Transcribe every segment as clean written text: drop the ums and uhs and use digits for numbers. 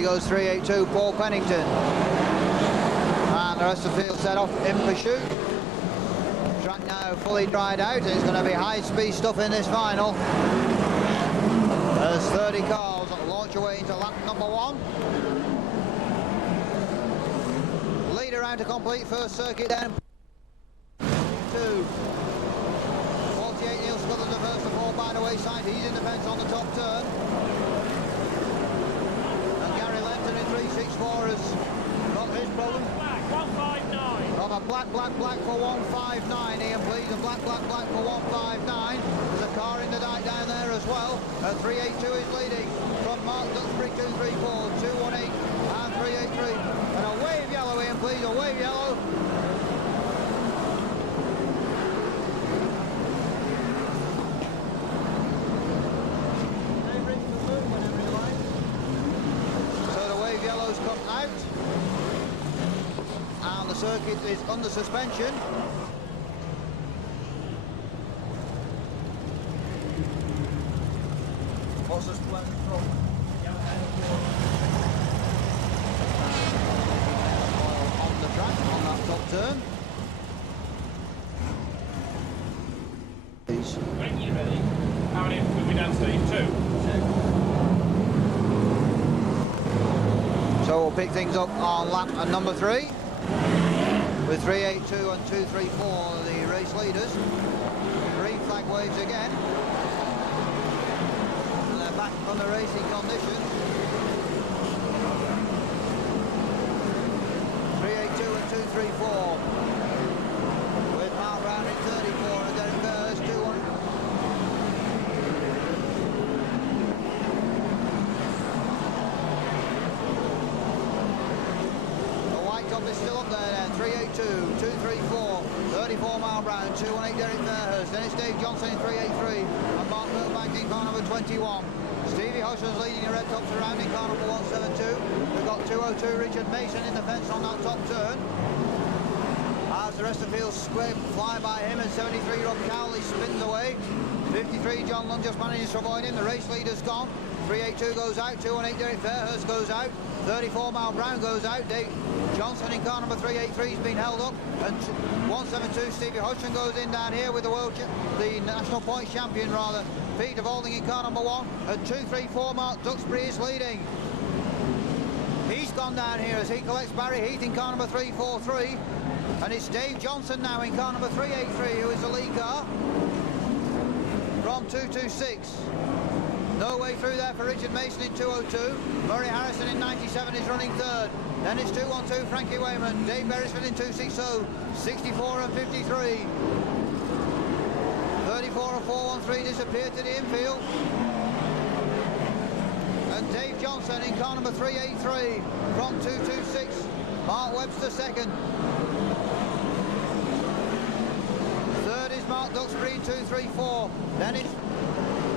Away goes 382, Paul Pennington. And the rest of the field set off in pursuit. Track now fully dried out. It's going to be high-speed stuff in this final. There's 30 cars that launch away into lap number 1. Lead around to complete first circuit then. 2. 48 Neil Scudder's the first to fall by the wayside. He's in the fence on the top turn. And Gary Lenton in 364 has got his problem. Black, 159. Got a black for 159. Ian, please, a black for 159. There's a car in the dike down there as well. 382 is leading from Mark Duxbury, 234, 218 and 383. And a wave yellow, Ian, please, a wave yellow. So the wave yellows come out. And the circuit is under suspension. What's this plan from? On the track, on that top turn. Please. When you're ready, how many will we down stage 2? So we'll pick things up on lap number 3 with 382 and 234 the race leaders. Green flag waves again. And they're back on the racing conditions. 382 and 234 with Mark Brown in 34 and Derek Burrs 2-1. Top is still up there then, 382, 234, 34 Mark Brown, 218 Derek Fairhurst, then it's Dave Johnson in 383, and Mark Milbank in car number 21. Stevie Hodgson's leading the red top surrounding car number 172. We've got 202 Richard Mason in the fence on that top turn. As the rest of the field fly by him, and 73 Rob Cowley spins away. 53 John Lunn just manages to avoid him, the race leader's gone. 382 goes out, 218 Derek Fairhurst goes out, 34 Mal Brown goes out, Dave Johnson in car number 383 has been held up, and 172 Stevie Hodgson goes in down here with the national points champion rather, Peter Valding in car number 1, and 234 Mark Duxbury is leading. He's gone down here as he collects Barry Heath in car number 343, and it's Dave Johnson now in car number 383 who is the lead car from 226. No way through there for Richard Mason in 202. Murray Harrison in 97 is running third. Then it's 212 Frankie Wayman. Dave Beresford in 260. 64 and 53. 34 and 413 disappear to the infield. And Dave Johnson in car number 383 from 226. Mark Webster second. Third is Mark Duxbury in 234. Then it's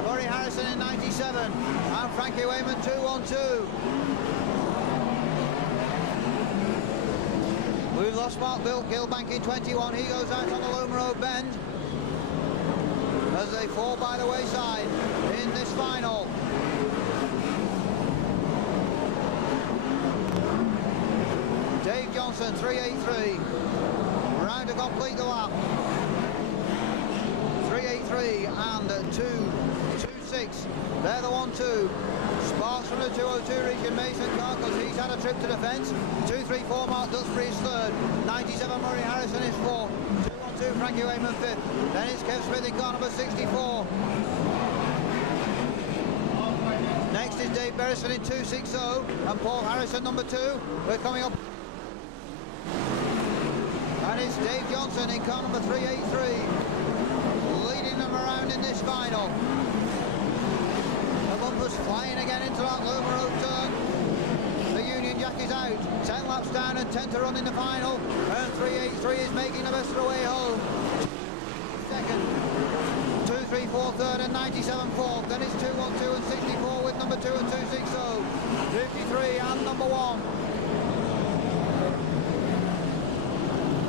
Murray Harrison in 97 and Frankie Wayman 212. We've lost Mark Gilbank in 21. He goes out on the Loma Road bend as they fall by the wayside in this final. Dave Johnson 383 round to complete the lap. 383 and 226. They're the 1-2. Sparks from the 202 Richard Mason car because he's had a trip to the fence. 234 Mark Duxbury is third. 97 Murray Harrison is fourth. 212 Frankie Wayman fifth. Then it's Kev Smith in car number 64. Next is Dave Beresford in 260 and Paul Harrison number 2. We're coming up. And it's Dave Johnson in car number 383. Leading them around in this final. The bumpers flying again into that Loma Road turn. The Union Jack is out. 10 laps down and 10 to run in the final. And 383 is making the best of the way home. Second. 234 third and 97 fourth. Then it's 212 and 64 with number 2 and 260. 53 and number 1.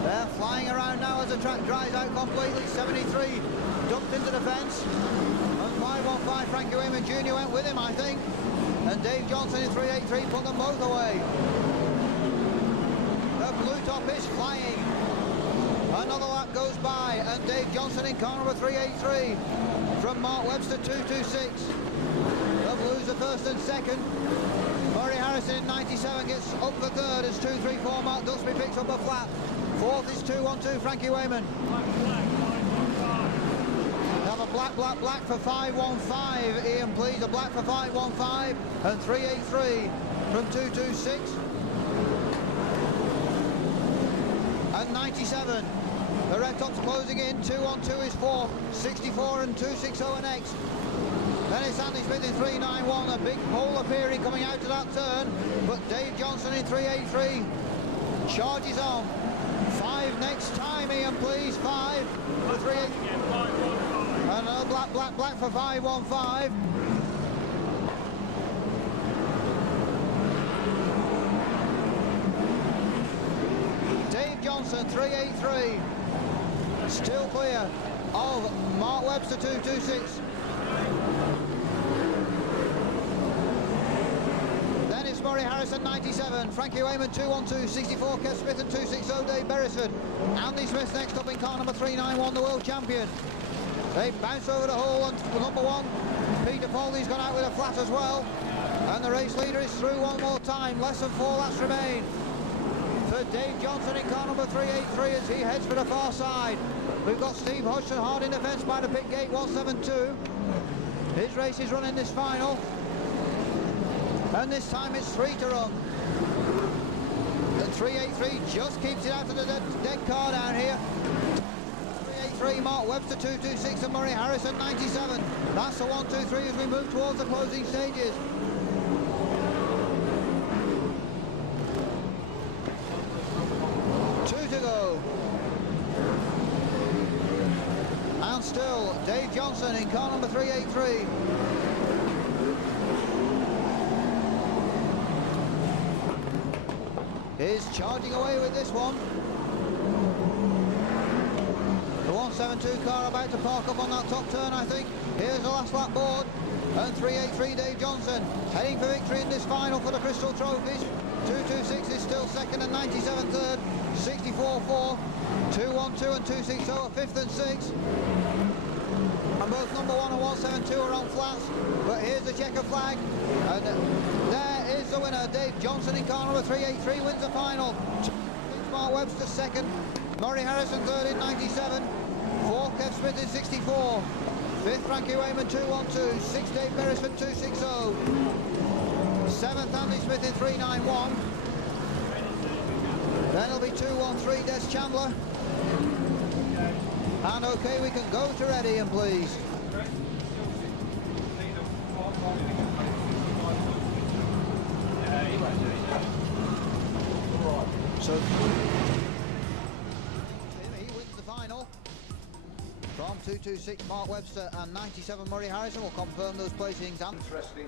They're flying around now as the track dries out completely. 73 dumped into the fence. And 515 Frankie Wayman Jr. went with him, I think. And Dave Dave Johnson in 383 put them both away. The blue top is flying. Another lap goes by, and Dave Johnson in car number 383 from Mark Webster 226. The blues are first and second. Murray Harrison in 97 gets up for third as 234. Mark Dusby picks up a flat. Fourth is 212 Frankie Wayman. Have a black for 515. Ian, please, a black for 515 and 383 from 226 and 97. The red top's closing in. 212 is 4, 64 and 260 are next. Then it's Andy Smith in 391. A big pole appearing coming out to that turn, but Dave Johnson in 383 charges on. 5 next time, Ian, please. 5 for 383. Another black for 515. Dave Johnson 383 still clear of Mark Webster 226. Then it's Murray Harrison 97, Frankie Wayman 212, 64 Kev Smith and 260 Dave Beresford. Andy Smith next up in car number 391, the world champion. They bounce over the hole, and number 1 Peter Poldy's gone out with a flat as well, and the race leader is through one more time. Less than 4 laps remain for Dave Johnson in car number 383 as he heads for the far side. We've got Steve Hodgson hard in defence by the pit gate 172. His race is running this final, and this time it's 3 to run. The 383 just keeps it out of the dead car down here. 383 Mark Webster 226 and Murray Harrison 97. That's the 1, 2, 3 as we move towards the closing stages. To go. And still Dave Johnson in car number 383. Is charging away with this one. The 172 car about to park up on that top turn, I think. Here's the last lap board, and 383 Dave Johnson heading for victory in this final for the Crystal Trophies. 226 is still second and 97 third. 64 4, 212 and 260 are 5th and 6th. And both number 1 and 172 are on flats. But here's the checker flag, and there is the winner. Dave Johnson in car number 383 wins the final. Mark Webster second, Murray Harrison third in 97, 4th Kev Smith in 64, 5th Frankie Wayman 212, 6th Dave Beresford 260, 7th Andy Smith in 391. Then it'll be 213 Des Chandler. And okay, we can go to ready, and please. So he wins the final from 226 Mark Webster and 97 Murray Harrison. Will confirm those placings. Interesting